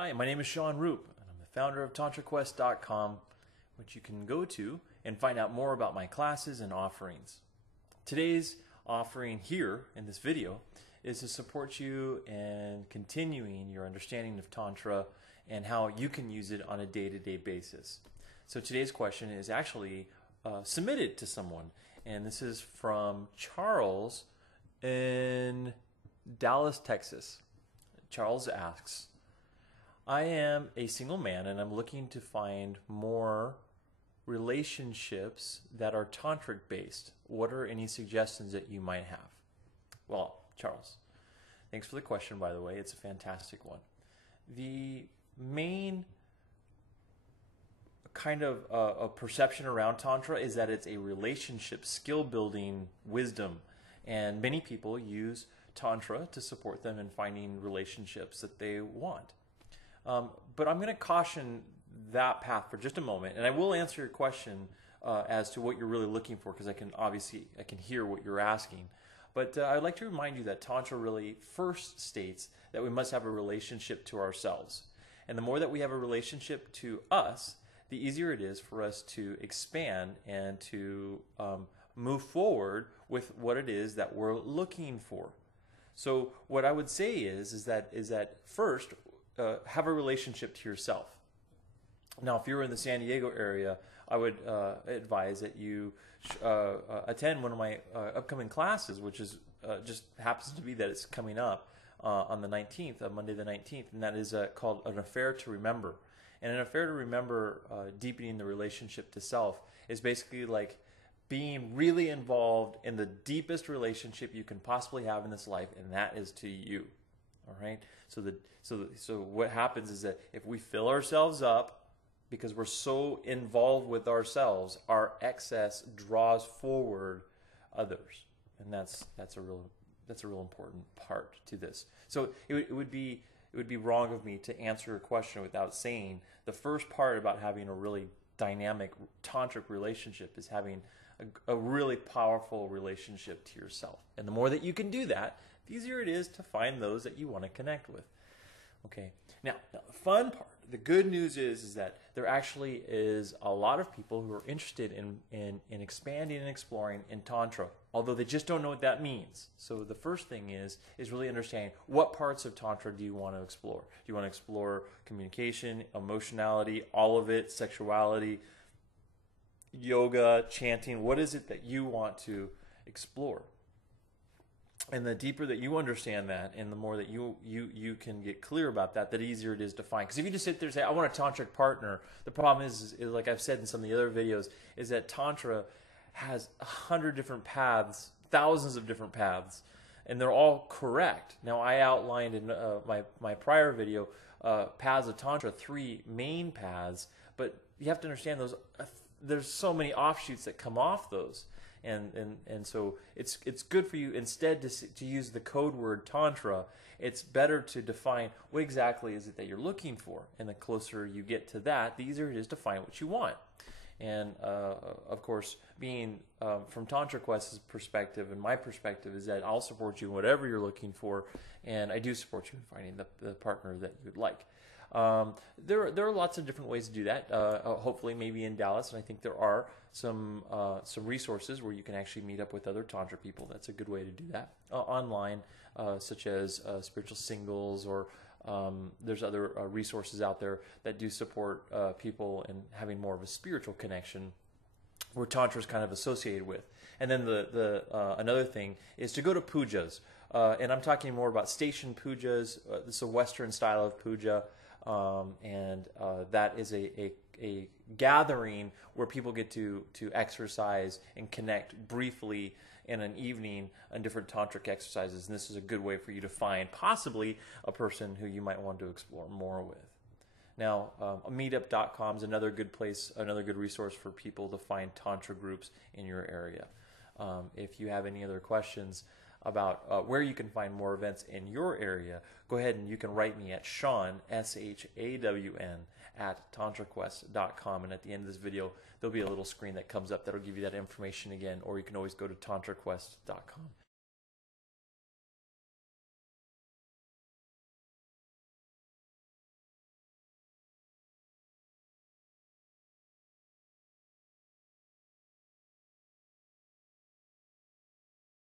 Hi, my name is Shawn Roop, and I'm the founder of TantraQuest.com, which you can go to and find out more about my classes and offerings. Today's offering here in this video is to support you in continuing your understanding of Tantra and how you can use it on a day-to-day basis. So today's question is actually submitted to someone, and this is from Charles in Dallas, Texas. Charles asks, I am a single man and I'm looking to find more relationships that are tantric based. What are any suggestions that you might have? Well, Charles, thanks for the question, by the way. It's a fantastic one. The main kind of a perception around Tantra is that it's a relationship skill building wisdom, and many people use Tantra to support them in finding relationships that they want. But I'm going to caution that path for just a moment, and I will answer your question as to what you're really looking for, because I can hear what you're asking. But I'd like to remind you that Tantra really first states that we must have a relationship to ourselves. And the more that we have a relationship to us, the easier it is for us to expand and to move forward with what it is that we're looking for. So what I would say is that first, have a relationship to yourself. Now, if you're in the San Diego area, I would advise that you attend one of my upcoming classes, which is just happens to be that it's coming up on the 19th, Monday the 19th, and that is called An Affair to Remember. And An Affair to Remember, deepening the relationship to self, is basically like being really involved in the deepest relationship you can possibly have in this life, and that is to you. All right. So what happens is that if we fill ourselves up because we're so involved with ourselves, our excess draws forward others, and that's a real important part to this. So it would be wrong of me to answer your question without saying the first part about having a really dynamic tantric relationship is having a really powerful relationship to yourself. And the more that you can do that, the easier it is to find those that you want to connect with. Okay. Now the fun part, the good news is that there actually is a lot of people who are interested in expanding and exploring in Tantra, although they just don't know what that means. So the first thing is really understanding what parts of Tantra do you want to explore. Do you want to explore communication, emotionality, all of it, sexuality, yoga, chanting? What is it that you want to explore? And the deeper that you understand that, and the more that you can get clear about that, the easier it is to find. Because if you just sit there and say, I want a tantric partner, the problem is like I've said in some of the other videos, is that Tantra has 100 different paths, thousands of different paths, and they're all correct. Now, I outlined in my prior video paths of Tantra, 3 main paths, but you have to understand those. There's so many offshoots that come off those. And so it's good for you instead to use the code word Tantra. It's better to define what exactly is it that you're looking for, and the closer you get to that, the easier it is to find what you want. And of course, being from Tantra Quest's perspective and my perspective is that I'll support you in whatever you're looking for, and I do support you in finding the partner that you'd like. There are lots of different ways to do that. Hopefully, maybe in Dallas, and I think there are some resources where you can actually meet up with other Tantra people. That's a good way to do that online, such as Spiritual Singles, or there's other resources out there that do support people in having more of a spiritual connection, where Tantra is kind of associated with. And then another thing is to go to pujas, and I'm talking more about station pujas. This is a Western style of puja. That is a gathering where people get to exercise and connect briefly in an evening on different tantric exercises. And this is a good way for you to find possibly a person who you might want to explore more with. Now, meetup.com is another good place, another good resource for people to find Tantra groups in your area. If you have any other questions about where you can find more events in your area, go ahead and you can write me at Shawn, S-H-A-W-N, at TantraQuest.com. And at the end of this video, there'll be a little screen that comes up that'll give you that information again, or you can always go to TantraQuest.com.